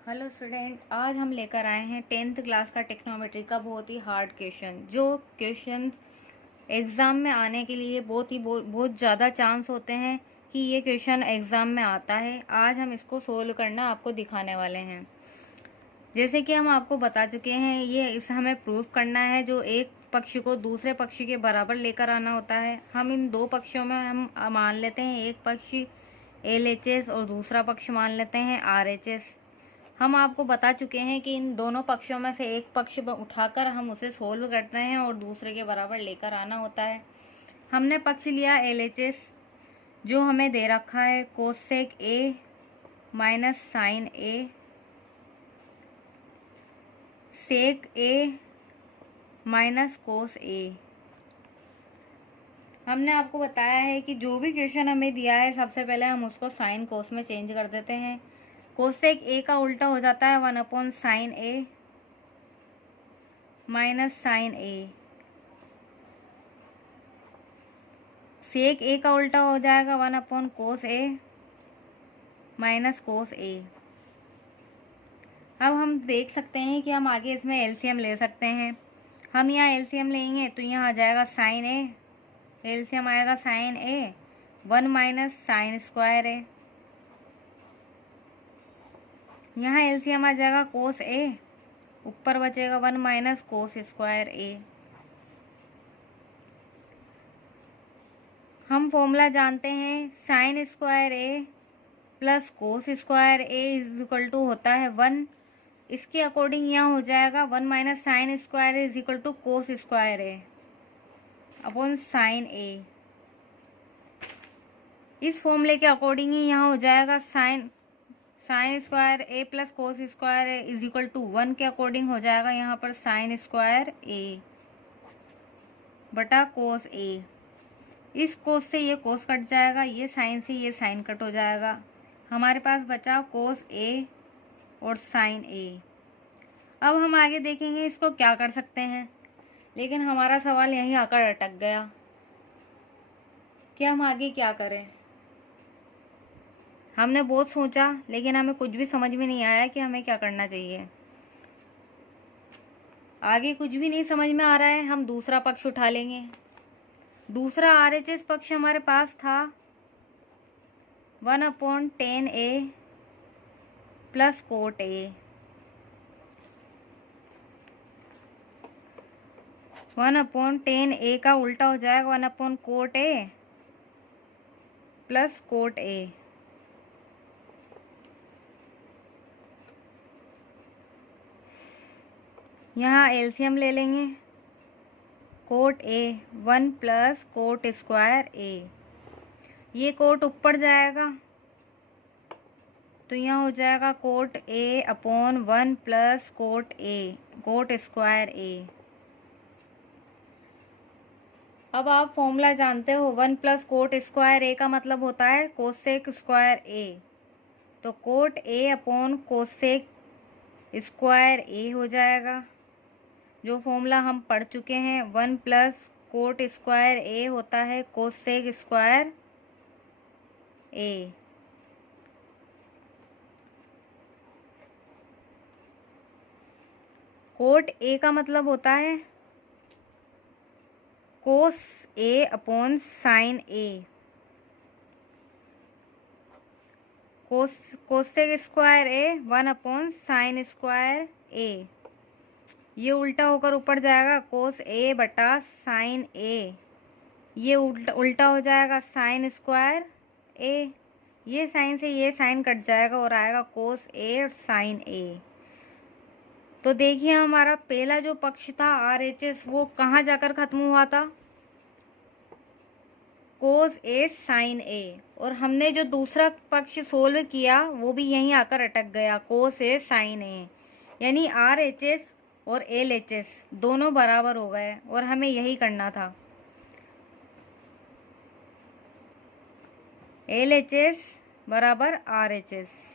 Hello student, आज हम लेकर आए हैं 10th क्लास का टेक्नोमेट्री का बहुत ही हार्ड क्वेश्चन। जो क्वेश्चन एग्ज़ाम में आने के लिए बहुत ज़्यादा चांस होते हैं कि ये क्वेश्चन एग्ज़ाम में आता है। आज हम इसको सोल्व करना आपको दिखाने वाले हैं। जैसे कि हम आपको बता चुके हैं, ये इस हमें प्रूफ करना है। जो एक पक्ष को दूसरे पक्ष के बराबर लेकर आना होता है। हम इन दो पक्षों में हम मान लेते हैं, एक पक्ष LHS और दूसरा पक्ष मान लेते हैं RHS। हम आपको बता चुके हैं कि इन दोनों पक्षों में से एक पक्ष उठाकर हम उसे सोल्व करते हैं और दूसरे के बराबर लेकर आना होता है। हमने पक्ष लिया LHS, जो हमें दे रखा है cosec A minus sine A sec A minus cos A। हमने आपको बताया है कि जो भी क्वेश्चन हमें दिया है, सबसे पहले हम उसको साइन कोस में चेंज कर देते हैं। कोसेक A का उल्टा हो जाता है 1 sine A minus sine A। Sec A का उल्टा हो जाएगा 1 cos A minus cos A। अब हम देख सकते हैं कि हम आगे इसमें एलसीएम ले सकते हैं। हम यहाँ एलसीएम लेंगे तो यहाँ आ जाएगा साइन A, एलसीएम आएगा sine A 1 minus sine square A। यहाँ एलसीएम आ जाएगा कोस A, ऊपर बचेगा 1 माइनस कोस स्क्वायर A। हम फॉर्मूला जानते हैं, sine square A plus cos square A is equal to होता है 1। इसके अकॉर्डिंग यहाँ हो जाएगा 1 minus sine square A is equal to cos square A upon sine A। इस फॉर्मूले के अकॉर्डिंग ही यहाँ हो जाएगा sine square A plus cos square A is equal to 1 के अकॉर्डिंग हो जाएगा यहाँ पर साइन स्क्वायर A बटा कोस A। इस कोस से ये कोस कट जाएगा, ये साइन से ये साइन कट हो जाएगा। हमारे पास बचा कोस A और साइन A। अब हम आगे देखेंगे इसको क्या कर सकते हैं, लेकिन हमारा सवाल यहीं आकर अटक गया कि हम आगे क्या करें। हमने बहुत सोचा, लेकिन हमें कुछ भी समझ में नहीं आया कि हमें क्या करना चाहिए। आगे कुछ भी नहीं समझ में आ रहा है, हम दूसरा पक्ष उठा लेंगे। दूसरा RHS पक्ष हमारे पास था 1/10A plus cot A। 1/10A का उल्टा हो जाएगा 1 cot A plus cot A। यहाँ एलसीएम ले लेंगे, cot A 1 plus cot square A। ये कोट ऊपर जाएगा तो यहाँ हो जाएगा cot A upon 1 plus cot A cot square A। अब आप फॉर्मूला जानते हो, 1 प्लस कोट स्क्वायर A का मतलब होता है कोसेक स्क्वायर A। तो cot A upon cosec square A हो जाएगा। जो फॉर्मूला हम पढ़ चुके हैं, 1 प्लस कोट स्क्वायर A होता है cosec square A। Cot A का मतलब होता है cos A upon sine A। Cosec square A 1 sine square A। ये उल्टा होकर ऊपर जाएगा कोस A बटा साइन A। ये उल्टा हो जाएगा साइन स्क्वायर A। ये साइन से ये साइन कट जाएगा और आएगा कोस A और साइन A। तो देखिए, हमारा पहला जो पक्ष था RHS, वो कहाँ जाकर ख़त्म हुआ था, कोस A साइन A। और हमने जो दूसरा पक्ष सोल्व किया वो भी यहीं आकर अटक गया, कोस A साइन A। यानी RHS और LHS दोनों बराबर हो गए और हमें यही करना था। LHS बराबर RHS।